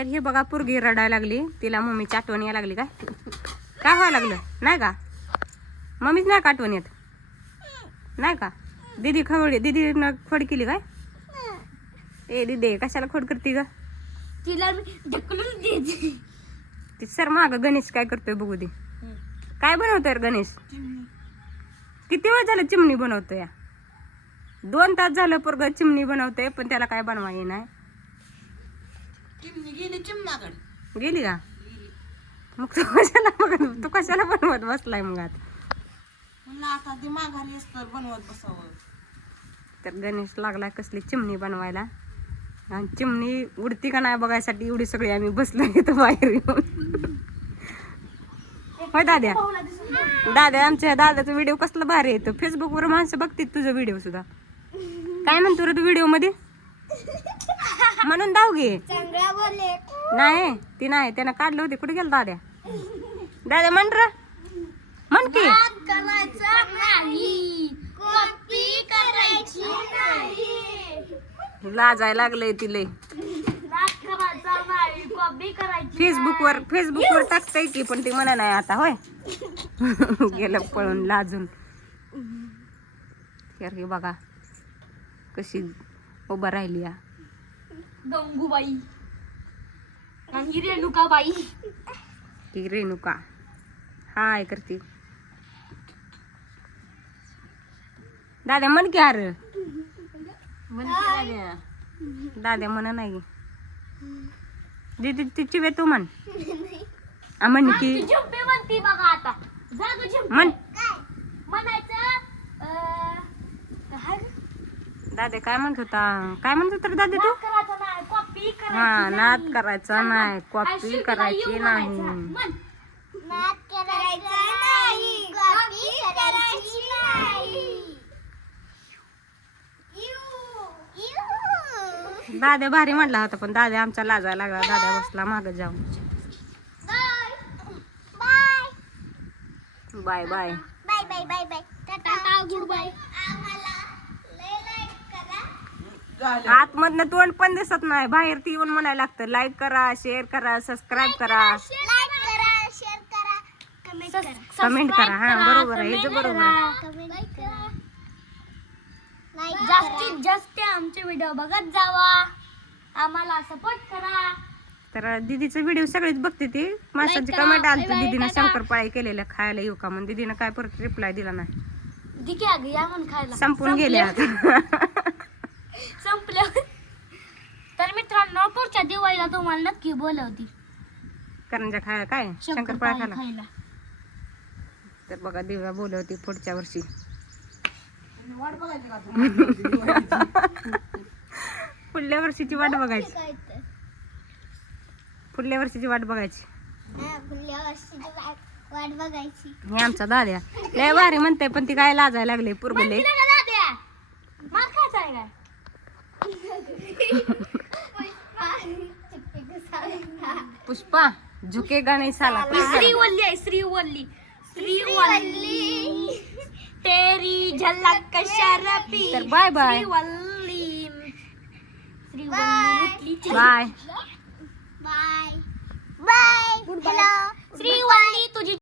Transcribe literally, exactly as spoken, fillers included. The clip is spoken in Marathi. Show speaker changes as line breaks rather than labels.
तर हे बघा पोरगी रडायला लागली, तिला मम्मीची आठवण यायला लागली. काय काय व्हायला लागलं नाही का? मम्मीच नाही का आठवण येत नाही का? दीदी खवडी दीदी न खोड केली काय? ए दीदी कशाला खोड करते ग?
तिला ढकलून द्यायची.
ती सर माग गणेश काय करतोय बघू दे. काय बनवतोय गणेश? किती वेळ झालं चिमणी बनवतोय? या दोन तास झालं पोरग चिमणी बनवतोय, पण त्याला काय बनवा येणार.
चिमणी गेली चिमणाकडे
गेली का? मग तू कशाला तू कशाला बनवत बसलाय मग आता?
म्हणलं आता ती माघारी तर बनवत बसावं.
तर गणेश लागलाय कसली चिमणी बनवायला, आणि चिमणी उडती का नाही बघायसाठी एवढी सगळी आम्ही बसलो इथं बाहेर येऊन. होय दाद्या, दाद्या आमच्या दादाचा व्हिडिओ कसला भारी येतो. फेसबुकवर माणसं बघतील तुझा व्हिडिओ सुद्धा. काय म्हणतो रे तू व्हिडिओ मध्ये? म्हणून दाव घे. नाही ती नाही, त्यानं काढलं होते. कुठे गेलं दाद्या? दादा म्हण र म्हण की. लाजायला लागलंय तिले. फेसबुकवर फेसबुकवर टाकताय की, पण ती म्हणा नाही आता. होय गेलं पळून लाजून. हे बघा कशी उभा राहिली.
गंगूबाई आणि रेणुकाबाई.
ही रेणुका हाय करते. दादा म्हण की. अरे दादा म्हणा नाही दीदी तिची वे तू म्हण. म्हण की
झुंपे म्हणती बघा आता. जाग झुंपे
म्हण.
म्हणायचं
दादा काय म्हणत होता? काय म्हणत होता दादा तू?
करायचं नाही, कॉपी करायची
हा
नाही.
नाद करायचा नाही, कॉपी
अशी
करायची
येऊ
नाही.
म्हणायचं. म्हण.
नाद करायचा नाही, कॉपी करायची नाही. You, you.
दादा भारी म्हटला होता, पण दादा आमचा लाजायला लागला. दादा बसला माग जाऊन.
Bye
bye bye
bye bye bye bye.
टाटा गुड बाय.
आम्हाला लय लाईक करा.
झालं.
आतमधनं तोंड पण दिसत नाही, बाहेर ती येऊन म्हणायला लागतं लाईक करा, शेअर करा, सबस्क्राईब करा,
लाईक करा, शेअर करा, कमेंट करा.
कमेंट करा. हा बरोबर आहे, हे बरोबर आहे.
कमेंट करा. लाईक
जास्तीत जास्त आमचे व्हिडिओ बघत जावा, आम्हाला सपोर्ट करा.
तर दीदीचा व्हिडिओ सगळेच बघते ती. माणसाची
करा,
कमेंट आली
बाय बाय
दीदीनं
टाटा.
शंकरपाळी केलेल्या खायला येऊ का म्हणून. दीदीनं काय परत रिप्लाय दिला नाही,
दिके अगं या म्हण खायला.
संपून गेले आता.
संपल्या. तर मित्रांनो पुढच्या दिवाळीला तुम्हाला नक्की बोलवती
करंजा खायला. काय शंकरपाळ्या खायला.
खायला.
तर बघा दिव्या बोलवती पुढच्या वर्षी.
वाट बघायची का तुम्ही?
पुढल्या वर्षीची वाट बघायची.
काय तर.
पुढल्या वर्षीची वाट बघायची.
हा, पुढल्या वर्षीची वाट वाट बघायची.
हे आमचा दाद्या लय भारी म्हणते, पण ती काय लाजायला लागले पुरगले.
तिला का दाद्या? मार खायचा आहे काय?
पुष्पा झुकेगा नहीं साला.
श्रीवल्ली आहे श्रीवल्ली. श्रीवल्ली तेरी झलक शरफी.
तर bye bye
Shrivalli Shrivalli
bye.
Bye bye. Hello.
Shrivalli तुझी